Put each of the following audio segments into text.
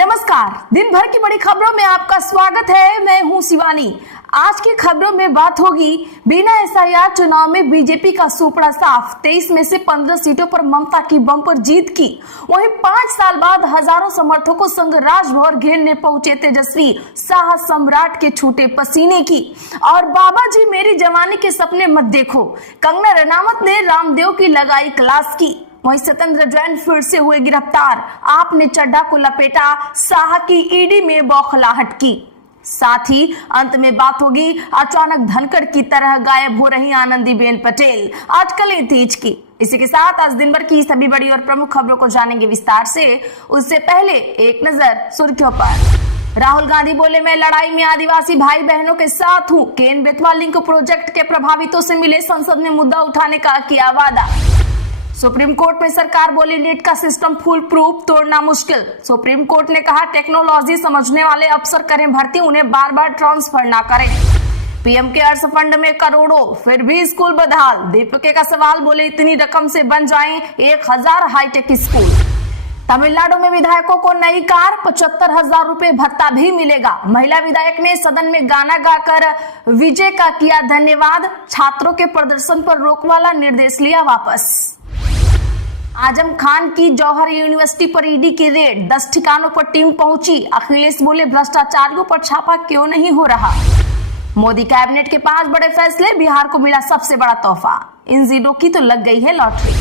नमस्कार, दिन भर की बड़ी खबरों में आपका स्वागत है। मैं हूं शिवानी। आज की खबरों में बात होगी बिना एसआईआर चुनाव में बीजेपी का सुपड़ा साफ। 23 में से 15 सीटों पर ममता की बम्पर जीत की। वहीं 5 साल बाद हजारों समर्थकों संग राजभवन घेरने पहुंचे तेजस्वी, साहस सम्राट के छूटे पसीने की। और बाबा जी मेरी जवानी के सपने मत देखो, कंगना रनावत ने रामदेव की लगाई क्लास की। वहीं सत्येंद्र जैन फिर से हुए गिरफ्तार। आपने चड्ढा को लपेटा, साहा की ईडी में बौखलाहट की। साथ ही अंत में बात होगी अचानक धनखड़ की तरह गायब हो रही आनंदीबेन पटेल, आजकल तेज की। इसी के साथ आज दिन भर की सभी बड़ी और प्रमुख खबरों को जानेंगे विस्तार से। उससे पहले एक नजर सुर्खियों पर। राहुल गांधी बोले, मैं लड़ाई में आदिवासी भाई बहनों के साथ हूं। केन बेतवा लिंक प्रोजेक्ट के प्रभावितों से मिले, संसद में मुद्दा उठाने का किया वादा। सुप्रीम कोर्ट में सरकार बोली, नीट का सिस्टम फुल प्रूफ तोड़ना मुश्किल। सुप्रीम कोर्ट ने कहा, टेक्नोलॉजी समझने वाले अफसर करें भर्ती, उन्हें बार बार ट्रांसफर ना करें। पीएम केयर्स फंड में करोड़ों, फिर भी स्कूल बदहाल। दीपके का सवाल, बोले इतनी रकम से बन जाएं 1000 हाईटेक स्कूल। तमिलनाडु में विधायकों को नई कार, 75,000 रुपए भत्ता भी मिलेगा। महिला विधायक ने सदन में गाना गाकर विजय का किया धन्यवाद। छात्रों के प्रदर्शन पर रोक वाला निर्देश लिया वापस। आजम खान की जौहर यूनिवर्सिटी पर ईडी की रेड, 10 ठिकानों पर टीम पहुंची। अखिलेश बोले, भ्रष्टाचारियों पर छापा क्यों नहीं हो रहा। मोदी कैबिनेट के 5 बड़े फैसले, बिहार को मिला सबसे बड़ा तोहफा। इन जिलों की तो लग गई है लॉटरी।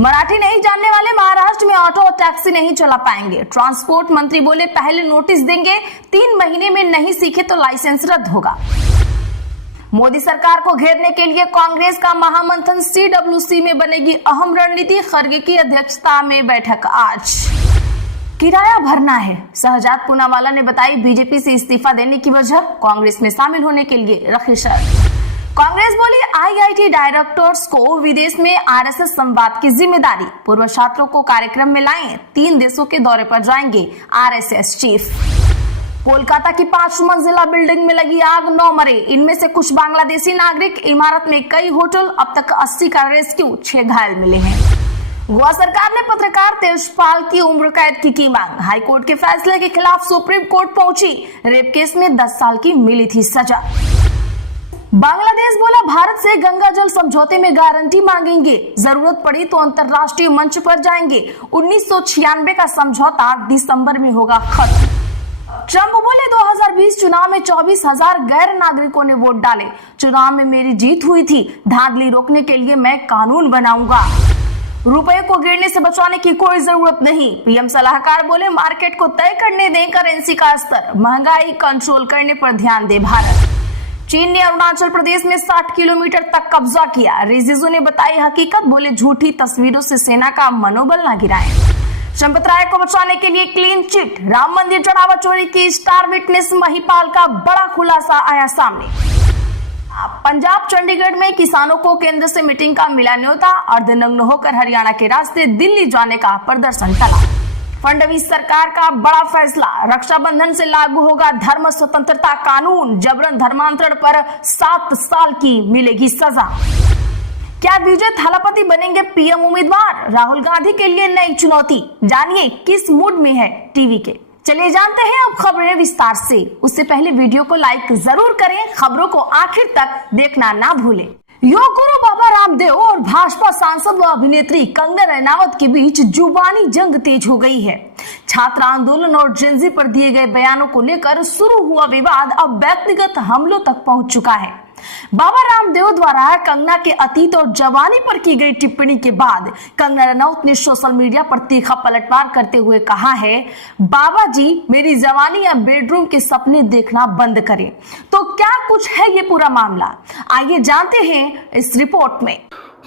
मराठी नहीं जानने वाले महाराष्ट्र में ऑटो और टैक्सी नहीं चला पाएंगे। ट्रांसपोर्ट मंत्री बोले, पहले नोटिस देंगे, 3 महीने में नहीं सीखे तो लाइसेंस रद्द होगा। मोदी सरकार को घेरने के लिए कांग्रेस का महामंथन, सीडब्ल्यूसी में बनेगी अहम रणनीति। खरगे की अध्यक्षता में बैठक आज। किराया भरना है, शहजाद पूनावाला ने बताई बीजेपी से इस्तीफा देने की वजह। कांग्रेस में शामिल होने के लिए रखी शर्त। कांग्रेस बोली, आईआईटी डायरेक्टर्स को विदेश में आरएसएस संवाद की जिम्मेदारी। पूर्व छात्रों को कार्यक्रम में लाएं, 3 देशों के दौरे पर जाएंगे आरएसएस चीफ। कोलकाता की 5 मंजिला बिल्डिंग में लगी आग, 9 मरे, इनमें से कुछ बांग्लादेशी नागरिक। इमारत में कई होटल, अब तक 80 का रेस्क्यू, 6 घायल मिले हैं। गोवा सरकार ने पत्रकार तेजपाल की उम्र कैद की मांग। हाईकोर्ट के फैसले के खिलाफ सुप्रीम कोर्ट पहुंची। रेप केस में 10 साल की मिली थी सजा। बांग्लादेश बोला, भारत से गंगा जल समझौते में गारंटी मांगेंगे, जरूरत पड़ी तो अंतरराष्ट्रीय मंच पर जाएंगे। 1996 का समझौता दिसंबर में होगा खत्म। ट्रंप बोले, 2020 चुनाव में 24,000 गैर नागरिकों ने वोट डाले। चुनाव में मेरी जीत हुई थी, धांधली रोकने के लिए मैं कानून बनाऊंगा। रुपए को गिरने से बचाने की कोई जरूरत नहीं। पीएम सलाहकार बोले, मार्केट को तय करने दें करेंसी का स्तर, महंगाई कंट्रोल करने पर ध्यान दे भारत। चीन ने अरुणाचल प्रदेश में 60 किलोमीटर तक कब्जा किया। रिजिजू ने बताई हकीकत, बोले झूठी तस्वीरों से सेना का मनोबल न गिराएं। संपत राय को बचाने के लिए क्लीन चिट। राम मंदिर चढ़ावा चोरी की स्टार विटनेस महिपाल का बड़ा खुलासा आया सामने। पंजाब चंडीगढ़ में किसानों को केंद्र से मीटिंग का मिला न्योता। अर्धनग्न होकर हरियाणा के रास्ते दिल्ली जाने का प्रदर्शन टला। फडणवीस सरकार का बड़ा फैसला, रक्षाबंधन से लागू होगा धर्म स्वतंत्रता कानून। जबरन धर्मांतरण पर 7 साल की मिलेगी सजा। क्या विजय थालापति बनेंगे पीएम उम्मीदवार। राहुल गांधी के लिए नई चुनौती, जानिए किस मूड में है टीवी के। चलिए जानते हैं अब खबरें विस्तार से। उससे पहले वीडियो को लाइक जरूर करें, खबरों को आखिर तक देखना ना भूलें। योग गुरु बाबा रामदेव और भाजपा सांसद व अभिनेत्री कंगना रनावत के बीच जुबानी जंग तेज हो गई है। छात्र आंदोलन और जेंजी पर दिए गए बयानों को लेकर शुरू हुआ विवाद अब व्यक्तिगत हमलों तक पहुंच चुका है। बाबा रामदेव द्वारा कंगना के अतीत और जवानी पर की गई टिप्पणी के बाद कंगना रनौत ने सोशल मीडिया पर तीखा पलटवार करते हुए कहा है, बाबा जी मेरी जवानी या बेडरूम के सपने देखना बंद करें। तो क्या कुछ है ये पूरा मामला, आइए जानते हैं इस रिपोर्ट में।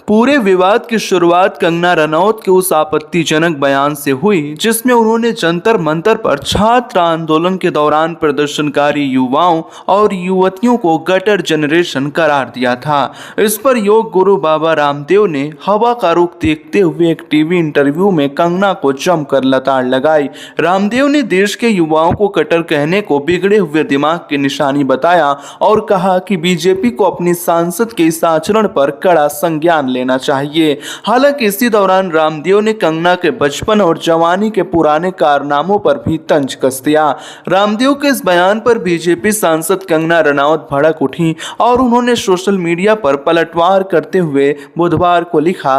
पूरे विवाद की शुरुआत कंगना रनौत के उस आपत्तिजनक बयान से हुई जिसमें उन्होंने जंतर मंतर पर छात्र आंदोलन के दौरान प्रदर्शनकारी युवाओं और युवतियों को गटर जनरेशन करार दिया था। इस पर योग गुरु बाबा रामदेव ने हवा का रुख देखते हुए एक टीवी इंटरव्यू में कंगना को जमकर लताड़ लगाई। रामदेव ने देश के युवाओं को कटर कहने को बिगड़े हुए दिमाग की निशानी बताया और कहा कि बीजेपी को अपनी सांसद के इस आचरण पर कड़ा संज्ञान लेना चाहिए। हालांकि इसी दौरान रामदेव ने कंगना के बचपन और जवानी के पुराने कारनामों पर भी तंज कस दिया। रामदेव के इस बयान पर बीजेपी सांसद कंगना रनौत भड़क उठी और उन्होंने सोशल मीडिया पर पलटवार करते हुए बुधवार को लिखा,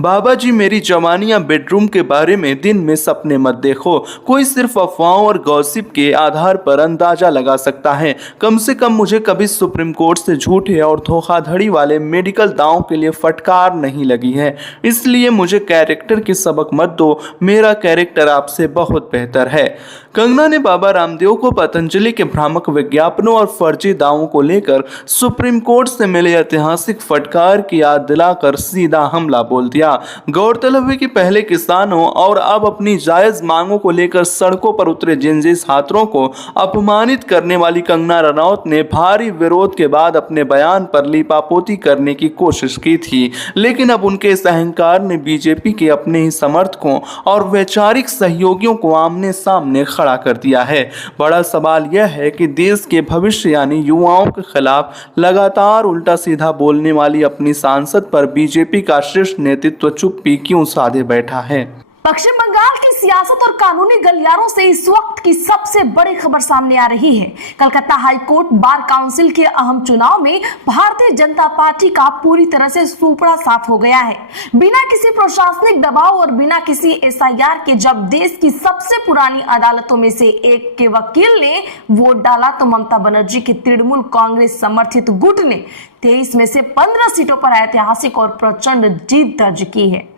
बाबा जी मेरी जवानी या बेडरूम के बारे में दिन में सपने मत देखो। कोई सिर्फ अफवाहों और गॉसिप के आधार पर अंदाजा लगा सकता है। कम से कम मुझे कभी सुप्रीम कोर्ट से झूठे और धोखाधड़ी वाले मेडिकल दावों के लिए फटकार नहीं लगी है। इसलिए मुझे कैरेक्टर के सबक मत दो, मेरा कैरेक्टर आपसे बहुत बेहतर है। कंगना ने बाबा रामदेव को पतंजलि के भ्रामक विज्ञापनों और फर्जी दावों को लेकर सुप्रीम कोर्ट से मिले ऐतिहासिक फटकार की याद दिलाकर सीधा हमला बोल दिया। गौरतलब है कि पहले किसानों और अब अपनी जायज मांगों को लेकर सड़कों पर उतरे जिन छात्रों को अपमानित करने वाली कंगना रनौत ने भारी विरोध के बाद अपने बयान पर लीपापोती करने की कोशिश की थी, लेकिन अब उनके इस अहंकार ने बीजेपी के अपने ही समर्थकों और वैचारिक सहयोगियों को आमने सामने खड़ा कर दिया है। बड़ा सवाल यह है कि देश के भविष्य यानी युवाओं के खिलाफ लगातार उल्टा सीधा बोलने वाली अपनी सांसद पर बीजेपी का शीर्ष नेतृत्व चुप्पी क्यों साधे बैठा है। पश्चिम बंगाल की सियासत और कानूनी गलियारों से इस वक्त की सबसे बड़ी खबर सामने आ रही है। कलकत्ता हाईकोर्ट बार काउंसिल के अहम चुनाव में भारतीय जनता पार्टी का पूरी तरह से सुपड़ा साफ हो गया है। बिना किसी प्रशासनिक दबाव और बिना किसी एसआईआर के जब देश की सबसे पुरानी अदालतों में से एक के वकील ने वोट डाला तो ममता बनर्जी की तृणमूल कांग्रेस समर्थित गुट ने 23 में से 15 सीटों पर ऐतिहासिक और प्रचंड जीत दर्ज की है।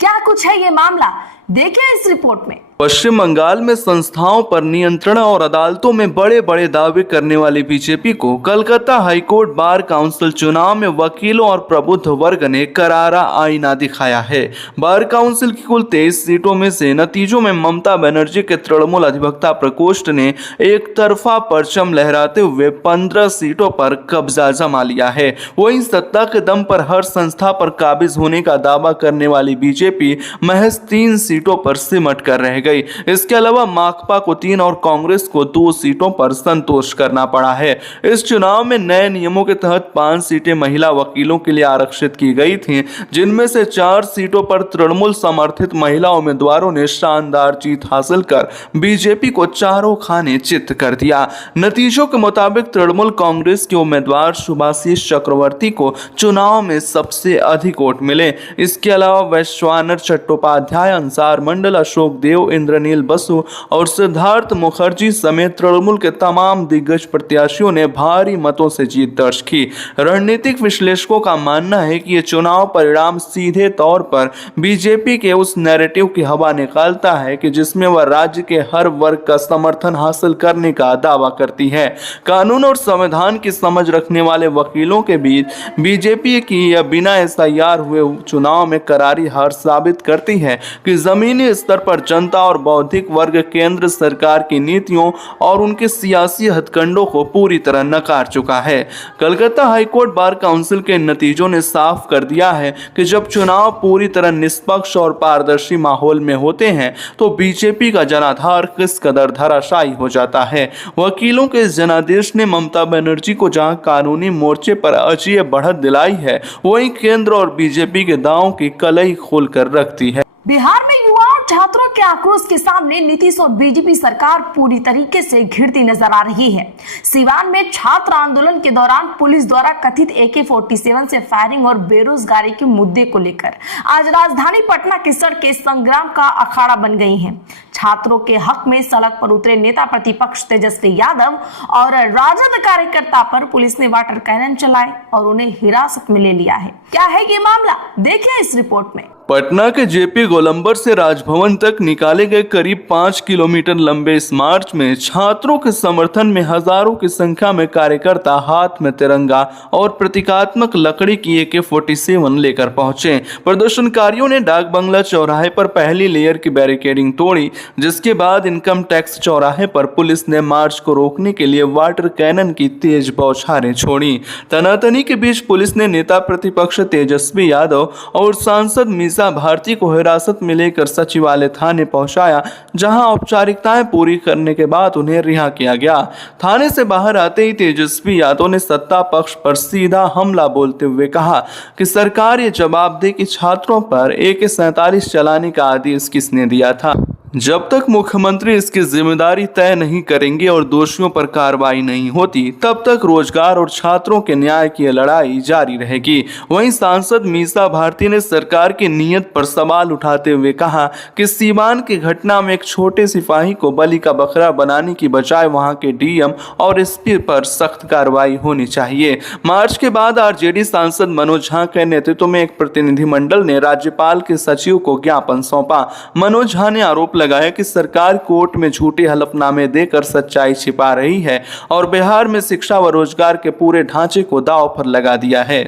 क्या कुछ है ये मामला, देखिए इस रिपोर्ट में। पश्चिम बंगाल में संस्थाओं पर नियंत्रण और अदालतों में बड़े बड़े दावे करने वाली बीजेपी को कलकत्ता हाईकोर्ट बार काउंसिल चुनाव में वकीलों और प्रबुद्ध वर्ग ने करारा आईना दिखाया है। बार काउंसिल की कुल 23 सीटों में से नतीजों में ममता बनर्जी के तृणमूल अधिवक्ता प्रकोष्ठ ने एक तरफा परचम लहराते हुए 15 सीटों पर कब्जा जमा लिया है। वहीं सत्ता के दम पर हर संस्था पर काबिज होने का दावा करने वाली बीजेपी महज 3 सीटों पर सिमट कर रह गई। इसके अलावा माकपा को 3 और कांग्रेस को 2 सीटों पर संतोष करना पड़ा है। इस चुनाव में नए नियमों के तहत 5 सीटें महिला वकीलों के लिए आरक्षित की गई थीं, जिनमें से 4 सीटों पर तृणमूल समर्थित महिला उम्मीदवारों ने शानदार जीत हासिल कर बीजेपी को चारों खाने चित कर दिया। नतीजों के मुताबिक तृणमूल कांग्रेस के उम्मीदवार सुभाषिष चक्रवर्ती को चुनाव में सबसे अधिक वोट मिले। इसके अलावा वैश्वानर चट्टोपाध्याय, अंसार मंडल, अशोक देव, इंद्रनील बसु और सिद्धार्थ मुखर्जी समेत तृणमूल के तमाम दिग्गज प्रत्याशियों ने भारी मतों से जीत दर्ज की। रणनीतिक विश्लेषकों का मानना है कि यह चुनाव परिणाम सीधे तौर पर बीजेपी के उस नैरेटिव की हवा निकालता है कि जिसमें वह राज्य के हर वर्ग का समर्थन हासिल करने का दावा करती है। कानून और संविधान की समझ रखने वाले वकीलों के बीच बीजेपी की यह बिना एसआईआर हुए चुनाव में करारी हार साबित करती है कि जमीनी स्तर पर जनता और बौद्धिक वर्ग केंद्र सरकार की नीतियों और उनके सियासी हथकंडों को पूरी तरह नकार चुका है। कलकत्ता हाईकोर्ट बार काउंसिल के नतीजों ने साफ कर दिया है कि जब चुनाव पूरी तरह निष्पक्ष और पारदर्शी माहौल में होते हैं तो बीजेपी का जनाधार किस कदर धराशायी हो जाता है। वकीलों के इस जनादेश ने ममता बनर्जी को जहां कानूनी मोर्चे पर अजीब बढ़त दिलाई है, वहीं केंद्र और बीजेपी के दांवों की कलई खोल कर रखती है। बिहार में युवा और छात्रों के आक्रोश के सामने नीतीश और बीजेपी सरकार पूरी तरीके से घिरती नजर आ रही है। सिवान में छात्र आंदोलन के दौरान पुलिस द्वारा कथित AK-47 से फायरिंग और बेरोजगारी के मुद्दे को लेकर आज राजधानी पटना की सड़कें संग्राम का अखाड़ा बन गई हैं। छात्रों के हक में सड़क पर उतरे नेता प्रतिपक्ष तेजस्वी यादव और राजद कार्यकर्ता पर पुलिस ने वाटर कैनन चलाए और उन्हें हिरासत में ले लिया है। क्या है ये मामला, देखिए इस रिपोर्ट में। पटना के जेपी गोलंबर से राजभवन तक निकाले गए करीब 5 किलोमीटर लंबे इस मार्च में छात्रों के समर्थन में हजारों की संख्या में कार्यकर्ता हाथ में तिरंगा और प्रतीकात्मक लकड़ी की AK-47 लेकर पहुंचे। प्रदर्शनकारियों ने डाक बंगला चौराहे पर पहली लेयर की बैरिकेडिंग तोड़ी, जिसके बाद इनकम टैक्स चौराहे पर पुलिस ने मार्च को रोकने के लिए वाटर कैनन की तेज बौछारें छोड़ी। तनातनी के बीच पुलिस ने नेता प्रतिपक्ष तेजस्वी यादव और सांसद मीसा भारती को हिरासत में लेकर सचिवालय थाने पहुंचाया, जहां औपचारिकताएं पूरी करने के बाद उन्हें रिहा किया गया। थाने से बाहर आते ही तेजस्वी यादव ने सत्ता पक्ष पर सीधा हमला बोलते हुए कहा कि सरकार ये जवाब दे कि छात्रों पर AK-47 चलाने का आदेश किसने दिया था। जब तक मुख्यमंत्री इसकी जिम्मेदारी तय नहीं करेंगे और दोषियों पर कार्रवाई नहीं होती, तब तक रोजगार और छात्रों के न्याय की लड़ाई जारी रहेगी। वहीं सांसद मीसा भारती ने सरकार की नीयत पर सवाल उठाते हुए कहा कि सीवान की घटना में एक छोटे सिपाही को बलि का बकरा बनाने की बजाय वहां के DM और SP पर सख्त कार्रवाई होनी चाहिए। मार्च के बाद RJD सांसद मनोज झा के नेतृत्व में एक प्रतिनिधिमंडल ने राज्यपाल के सचिव को ज्ञापन सौंपा। मनोज झा ने आरोप लगाया कि सरकार कोर्ट में झूठे हलफनामे देकर सच्चाई छिपा रही है और बिहार में शिक्षा व रोजगार के पूरे ढांचे को दांव पर लगा दिया है।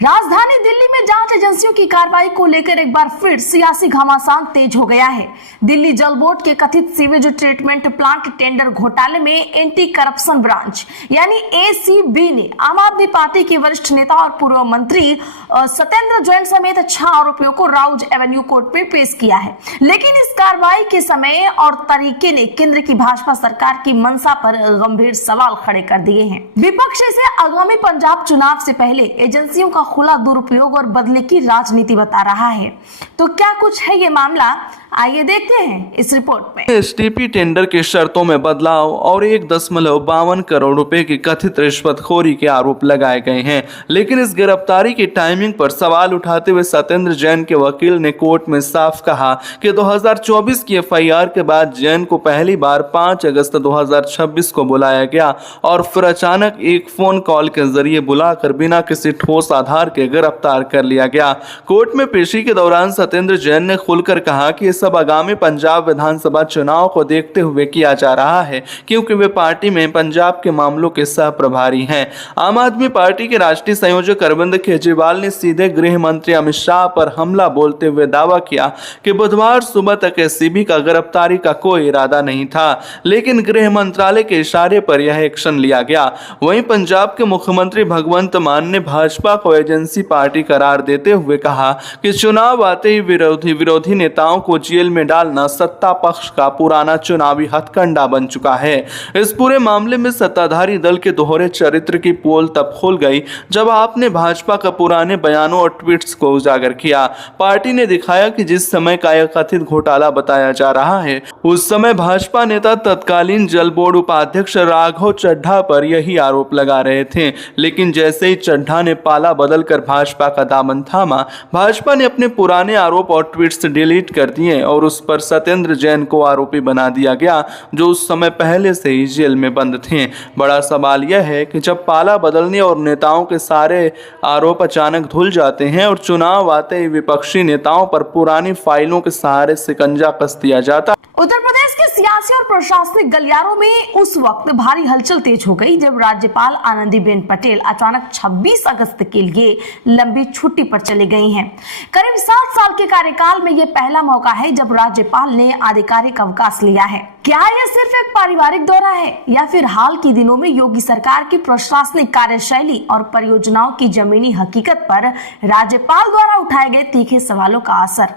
राजधानी दिल्ली में जांच एजेंसियों की कार्रवाई को लेकर एक बार फिर सियासी घमासान तेज हो गया है। दिल्ली जल बोर्ड के कथित सीवेज ट्रीटमेंट प्लांट टेंडर घोटाले में एंटी करप्शन ब्रांच यानी ACB ने आम आदमी पार्टी के वरिष्ठ नेता और पूर्व मंत्री सत्येंद्र जैन समेत 6 आरोपियों को राउज एवेन्यू कोर्ट में पेश किया है। लेकिन इस कार्रवाई के समय और तरीके ने केंद्र की भाजपा सरकार की मंशा पर गंभीर सवाल खड़े कर दिए हैं। विपक्ष इसे आगामी पंजाब चुनाव से पहले एजेंसियों का खुला दुरुपयोग और बदले की राजनीति बता रहा है। तो क्या कुछ है ये मामला, आइए देखते हैं इस रिपोर्ट में। STP टेंडर के शर्तों में बदलाव और 1.52 करोड़ रुपए की कथित रिश्वतखोरी के आरोप लगाए गए हैं। लेकिन इस गिरफ्तारी की टाइमिंग पर सवाल उठाते हुए सत्येंद्र जैन के वकील ने कोर्ट में साफ कहा कि 2024 की FIR के बाद जैन को पहली बार 5 अगस्त 2026 को बुलाया गया और फिर अचानक एक फोन कॉल के जरिए बुलाकर बिना किसी ठोस आधार के गिरफ्तार कर लिया गया। कोर्ट में पेशी के दौरान सत्येंद्र जैन ने खुलकर कहा कि सब आगामी पंजाब विधानसभा चुनाव को देखते हुए किया जा रहा है, क्योंकि वे पार्टी में पंजाब के मामलों के सह प्रभारी हैं। आम आदमी पार्टी के राष्ट्रीय संयोजक अरविंद केजरीवाल ने सीधे गृह मंत्री अमित शाह पर हमला बोलते हुए दावा किया कि बुधवार सुबह तक SCB का गिरफ्तारी का कोई इरादा नहीं था, लेकिन गृह मंत्रालय के इशारे पर यह एक्शन लिया गया। वहीं पंजाब के मुख्यमंत्री भगवंत मान ने भाजपा को एजेंसी पार्टी करार देते हुए कहा कि चुनाव आते ही विरोधी नेताओं को जेल में डालना सत्ता पक्ष का पुराना चुनावी हथकंडा बन चुका है। इस पूरे मामले में सत्ताधारी दल के दोहरे चरित्र की पोल तब खुल गई जब आपने भाजपा का पुराने बयानों और ट्वीट्स को उजागर किया। पार्टी ने दिखाया कि जिस समय का यह कथित घोटाला बताया जा रहा है, उस समय भाजपा नेता तत्कालीन जल बोर्ड उपाध्यक्ष राघव चड्ढा पर यही आरोप लगा रहे थे। लेकिन जैसे ही चड्ढा ने पाला बदलकर भाजपा का दामन थामा, भाजपा ने अपने पुराने आरोप और ट्वीट्स डिलीट कर दिए और उस पर सत्येंद्र जैन को आरोपी बना दिया गया, जो उस समय पहले से ही जेल में बंद थे। बड़ा सवाल यह है कि जब पाला बदलने और नेताओं के सारे आरोप अचानक धुल जाते हैं और चुनाव आते ही विपक्षी नेताओं पर पुरानी फाइलों के सहारे शिकंजा कस दिया जाता। उत्तर प्रदेश के सियासी और प्रशासनिक गलियारों में उस वक्त भारी हलचल तेज हो गई जब राज्यपाल आनंदीबेन पटेल अचानक 26 अगस्त के लिए लंबी छुट्टी पर चली गई हैं। करीब 7 साल के कार्यकाल में यह पहला मौका है जब राज्यपाल ने आधिकारिक अवकाश लिया है। क्या यह सिर्फ एक पारिवारिक दौरा है या फिर हाल के दिनों में योगी सरकार की प्रशासनिक कार्यशैली और परियोजनाओं की जमीनी हकीकत पर राज्यपाल द्वारा उठाए गए तीखे सवालों का असर?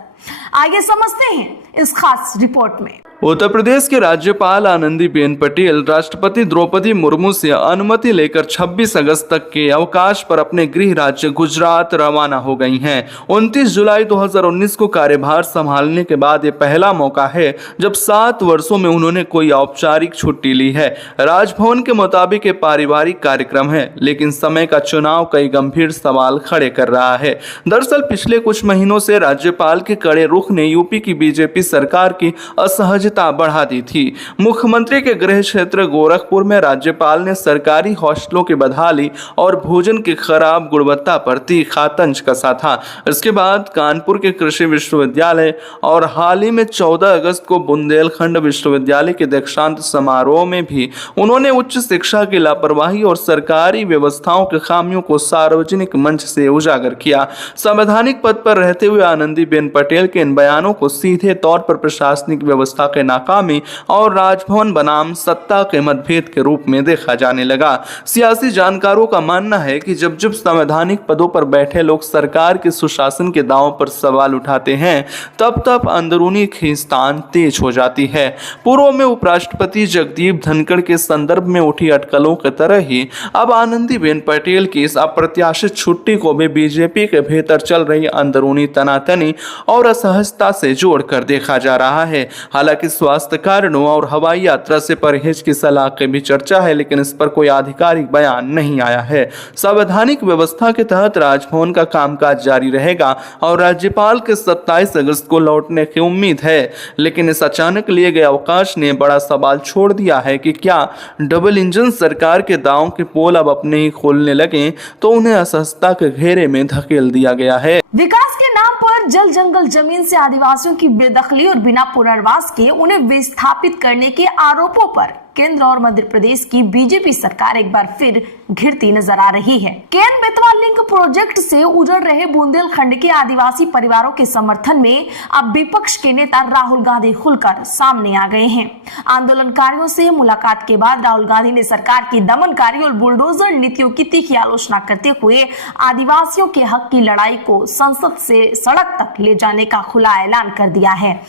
आइए समझते हैं इस खास रिपोर्ट में। उत्तर प्रदेश के राज्यपाल आनंदीबेन पटेल राष्ट्रपति द्रौपदी मुर्मू से अनुमति लेकर 26 अगस्त तक के अवकाश पर अपने गृह राज्य गुजरात रवाना हो गई हैं। 29 जुलाई 2019 को कार्यभार संभालने के बाद ये पहला मौका है जब 7 वर्षों में उन्होंने कोई औपचारिक छुट्टी ली है। राजभवन के मुताबिक ये पारिवारिक कार्यक्रम है, लेकिन समय का चुनाव कई गंभीर सवाल खड़े कर रहा है। दरअसल पिछले कुछ महीनों से राज्यपाल के कड़े रुख ने यूपी की बीजेपी सरकार की असहजता बढ़ा दी थी। मुख्यमंत्री के गृह क्षेत्र गोरखपुर में राज्यपाल ने सरकारी हॉस्टलों की बदहाली और भोजन की खराब गुणवत्ता पर तीखा तंज कसा था। इसके बाद कानपुर के कृषि विश्वविद्यालय और हाल ही में 14 अगस्त को बुंदेलखंड विश्वविद्यालय के दीक्षांत समारोह में भी उन्होंने उच्च शिक्षा की लापरवाही और सरकारी व्यवस्थाओं के खामियों को सार्वजनिक मंच से उजागर किया। संवैधानिक पद पर रहते हुए आनंदीबेन पटेल के इन बयानों को सीधे तौर पर प्रशासनिक व्यवस्था के नाकामी और राजभवन बनाम सत्ता के मतभेद के रूप में देखा जाने लगा। सियासी जानकारों का मानना है कि जब जब संवैधानिक पदों पर बैठे लोग सरकार के सुशासन के दांव पर सवाल उठाते हैं तब तब अंदरूनी खींचतान तेज हो जाती है। पूर्व में उपराष्ट्रपति जगदीप धनखड़ के संदर्भ में उठी अटकलों की तरह ही अब आनंदीबेन पटेल की इस अप्रत्याशित छुट्टी को भी बीजेपी के भीतर चल रही अंदरूनी तनातनी और असहजता से जोड़कर देखा जा रहा है। हालांकि स्वास्थ्य कारणों और हवाई यात्रा से परहेज की सलाह की भी चर्चा है, लेकिन इस पर कोई आधिकारिक बयान नहीं आया है। संवैधानिक व्यवस्था के तहत राजभवन का कामकाज जारी रहेगा और राज्यपाल के 27 अगस्त को लौटने की उम्मीद है, लेकिन इस अचानक लिए गए अवकाश ने बड़ा सवाल छोड़ दिया है कि क्या डबल इंजन सरकार के दांव के पोल अब अपने ही खोलने लगे तो उन्हें असहजता के घेरे में धकेल दिया गया है। विकास के नाम पर जल जंगल जमीन से आदिवासियों की बेदखली और बिना पुनर्वास के उन्हें विस्थापित करने के आरोपों पर केंद्र और मध्य प्रदेश की बीजेपी सरकार एक बार फिर घिरती नजर आ रही है। केन बेतवा लिंक प्रोजेक्ट से उजड़ रहे बुंदेलखंड के आदिवासी परिवारों के समर्थन में अब विपक्ष के नेता राहुल गांधी खुलकर सामने आ गए हैं। आंदोलनकारियों से मुलाकात के बाद राहुल गांधी ने सरकार की दमनकारी और बुलडोजर नीतियों की तीखी आलोचना करते हुए आदिवासियों के हक की लड़ाई को संसद से सड़क तक ले जाने का खुला ऐलान कर दिया है।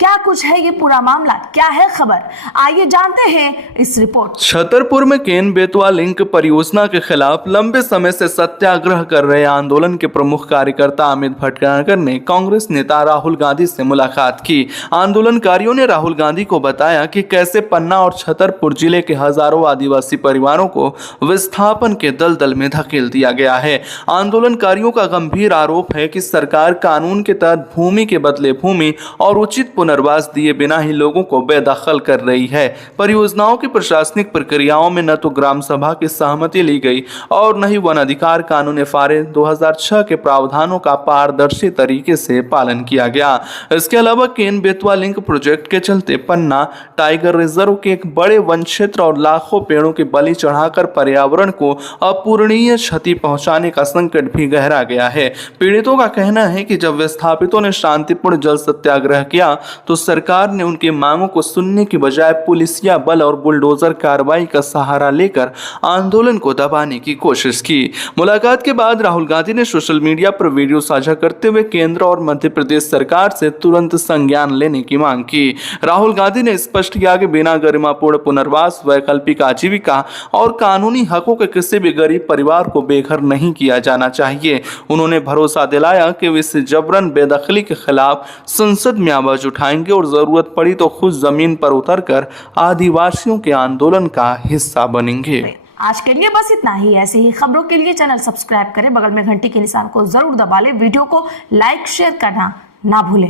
क्या कुछ है ये पूरा मामला, क्या है खबर, आइए जानते हैं इस रिपोर्ट। छतरपुर में केन बेतवा लिंक परियोजना के खिलाफ लंबे समय से सत्याग्रह कर रहे आंदोलन के प्रमुख कार्यकर्ता अमित भटनागर ने कांग्रेस नेता राहुल गांधी से मुलाकात की। आंदोलनकारियों ने राहुल गांधी को बताया कि कैसे पन्ना और छतरपुर जिले के हजारों आदिवासी परिवारों को विस्थापन के दलदल में धकेल दिया गया है। आंदोलनकारियों का गंभीर आरोप है कि सरकार कानून के तहत भूमि के बदले भूमि और उचित पुनर्वास दिए बिना ही लोगों को बेदखल कर रही है। परियोजनाओं की प्रशासनिक प्रक्रियाओं में न तो ग्राम सभा की सहमति ली गई और न ही वन अधिकार कानून फारे 2006 के प्रावधानों का पारदर्शी तरीके से पालन किया गया। इसके अलावा केन बेतवा लिंक प्रोजेक्ट के चलते पन्ना टाइगर रिजर्व के एक बड़े वन क्षेत्र और लाखों पेड़ों की बलि चढ़ाकर पर्यावरण को अपूरणीय क्षति पहुंचाने का संकट भी गहरा गया है। पीड़ितों का कहना है कि जब विस्थापितों ने शांतिपूर्ण जल सत्याग्रह किया तो सरकार ने उनकी मांगों को सुनने की बजाय पुलिसिया बल और बुलडोजर कार्रवाई का सहारा लेकर आंदोलन को दबाने की कोशिश की। मुलाकात के बाद राहुल गांधी ने सोशल मीडिया पर वीडियो साझा करते हुए केंद्र और मध्य प्रदेश सरकार से तुरंत संज्ञान लेने की मांग की। राहुल गांधी ने स्पष्ट किया कि बिना गरिमापूर्ण पुनर्वास, वैकल्पिक आजीविका और कानूनी हकों के किसी भी गरीब परिवार को बेघर नहीं किया जाना चाहिए। उन्होंने भरोसा दिलाया कि वे इस जबरन बेदखली के खिलाफ संसद में आवाज उठाएंगे और जरूरत पड़ी तो खुद जमीन पर उतरकर आदिवासियों के आंदोलन का हिस्सा बनेंगे। आज के लिए बस इतना ही। ऐसे ही खबरों के लिए चैनल सब्सक्राइब करें, बगल में घंटी के निशान को जरूर दबा लें, वीडियो को लाइक शेयर करना ना भूलें।